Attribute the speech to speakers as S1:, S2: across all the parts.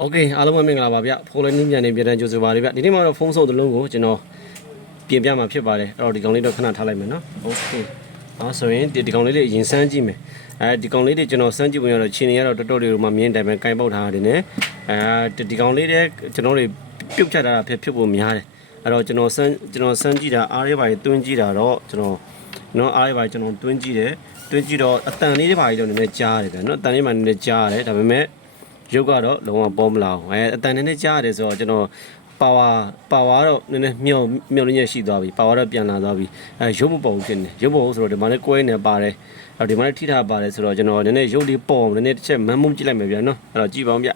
S1: โอเคအားလုံးပဲမင်္ဂလာပါဗျဖုန်းလေးနင်းပြန်နေပြန်တန်းကြိုဆိုပါရဗျဒီနေ့မှာတော့ဖုန်းစုပ်တစ်လုံးကိုကျွန်တော်ပြင်ပြမှာဖြစ်ပါတယ်အဲ့တော့ဒီကောင်လေးတော့ခဏထားလိုက်မယ်နော်โอเคအော်ဆိုရင်ဒီဒီကောင်လေးလေးအရင်စမ်းကြည့်မယ်အဲဒီကောင်လေးတွေကျွန်တော်စမ်းကြည့်ပုံရတော့ခြေနေရတော့တော်တော်လေးတို့မှမြင်းတိုင်ပဲကင်ပေါက်ထားတယ်နဲ့အဲဒီကောင်လေးတွေကျွန်တော်တွေပြုတ်ချတာဖြစ်ဖြစ်ဖို့များတယ်အဲ့တော့ကျွန်တော်စမ်းကျွန်တော်စမ်းကြည့်တာအားရပါတွင်းကြည့်တာတော့ကျွန်တော်နော်အားရပါကျွန်တော်တွင်းကြည့်တယ်တွင်းကြည့်တော့အတန်လေးတွေပါကြီးတော့နည်းနည်းကြားတယ်ဗျနော်အတန်လေးမှနည်းနည်းကြားတယ်ဒါပေမဲ့ ရုပ်ကတော့လုံးဝပေါ်မလာဘူးအဲအတန်နည်းနည်းကြားရတယ်ဆိုတော့ကျွန်တော်ပါဝါပါဝါတော့နည်းနည်းမြုံမြုံနေရရှိသွားပြီပါဝါတော့ပြန်လာသွားပြီအဲရုပ်မပေါ်ဘူးဖြစ်နေရုပ်ပေါ်ဘူးဆိုတော့ဒီမှာလည်းကွဲနေပါတယ်အဲ့ဒီမှာလည်းထိထားပါတယ်ဆိုတော့ကျွန်တော်နည်းနည်းရုပ်လေးပေါ်နည်းနည်းတစ်ချက်မန်းမုံကြည့်လိုက်မယ်ဗျာနော်အဲ့တော့ကြည့်ပါအောင်ဗျ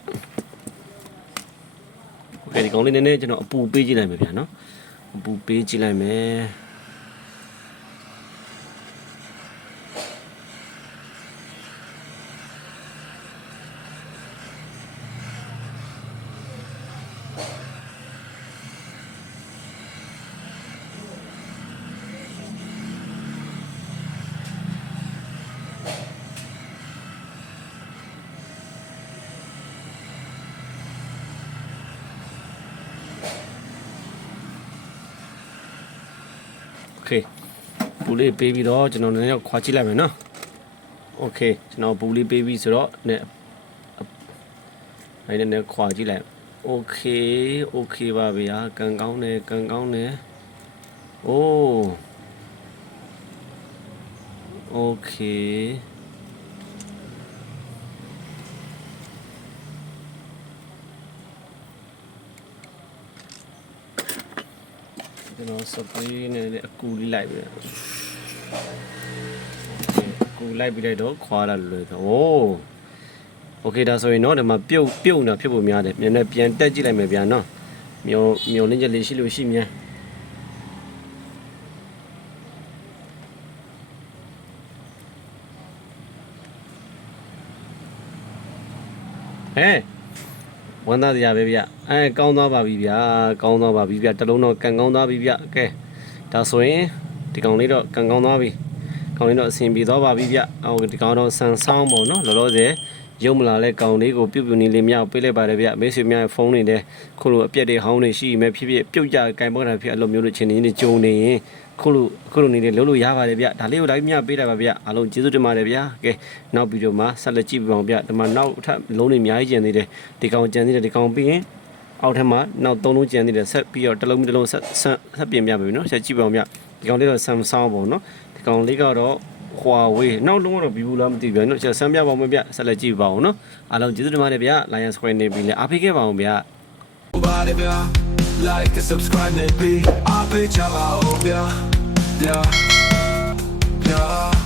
S1: โอเคဒီကောင်လေးနည်းနည်းကျွန်တော်အပူပေးကြည့်လိုက်မယ်ဗျာနော်အပူပေးကြည့်လိုက်မယ် โอเคဘူးလေးပေးပြီးတော့ကျွန်တော်နည်းနည်းခွာကြည့်လိုက်မယ်နော်โอเคကျွန်တော်ဘူးလေးပေးပြီးဆိုတော့နည်းအဲ့နည်းနည်းခွာကြည့်လိုက်โอเคโอเคပါဗျာကန်ကောင်းတယ်ကန်ကောင်းတယ်အိုးโอเค ကျွန်တော်စပရေးနဲ့လည်းအကူလေးလိုက်ပြီအကူလိုက်ပြီးလိုက်တော့ခွာလာလို့ဆိုအိုး โอเคဒါဆိုရင်เนาะဒီမှာပြုတ်ပြုတ်နေတာဖြစ်ဖို့များတယ်မြန်နဲ့ပြန်တက်ကြည့်လိုက်မယ်ဗျာเนาะမျိုးမျိုးလင်းချက်လေးရှိလို့ရှိမြန်ဟဲ့ ဝန်သားတရားပဲဗျအဲကောင်းသွားပါပြီဗျာကောင်းသွားပါပြီဗျတလုံးတော့ကန်ကောင်းသွားပြီဗျကဲဒါဆိုရင်ဒီကောင်လေးတော့ကန်ကောင်းသွားပြီကောင်လေးတော့အဆင်ပြေသွားပါပြီဗျအော်ဒီကောင်တော့ဆန်ဆောင်ပေါ့နော်လောလောဆယ် ရုံမလာလဲကောင်လေးကိုပြုတ်ပြုတ်နေလေးမြောက်ပေးလိုက်ပါတယ်ဗျမိတ်ဆွေများရဲ့ဖုန်းတွေနဲ့ခုလိုအပြက်တွေဟောင်းတွေရှိမယ်ဖြစ်ဖြစ်ပြုတ်ကြကင်ပေါက်တာဖြစ်အလိုမျိုးလိုချင်းနေနေကြုံနေရင်ခုလိုခုလိုနေနေလုံးလို့ရပါတယ်ဗျဒါလေးကိုလိုက်မြပေးတာပါဗျအားလုံးကျေးဇူးတင်ပါတယ်ဗျာကဲနောက်ဗီဒီယိုမှာဆက်လက်ကြည့်ပြအောင်ဗျဒီမှာနောက်ထပ်လုံးတွေအများကြီးကျန်သေးတယ်ဒီကောင်ကျန်သေးတယ်ဒီကောင်ပြီးရင်အောက်ထပ်မှာနောက်သုံးလုံးကျန်သေးတယ်ဆက်ပြီးတော့တစ်လုံးပြီးတစ်လုံးဆက်ဆက်ဆက်ပြင်ပြမယ်နော်ဆက်ကြည့်ပါဦးမြဒီကောင်လေးတော့ Samsung ပေါ့နော်ဒီကောင်လေးကတော့ Huawei နောက်လုံးကတော့ vivo လားမသိဘူးဗျာနော်ကျွန်တော်စမ်းပြပါအောင်ဗျာဆက်လက်ကြည့်ပါအောင်နော်အားလုံးကျေးဇူးတင်ပါတယ်ဗျာ Lion Square နေပြီလဲအားပေးခဲ့ပါအော
S2: င်ဗျာ like and subscribe maybe i'll be chava obia yeah yeah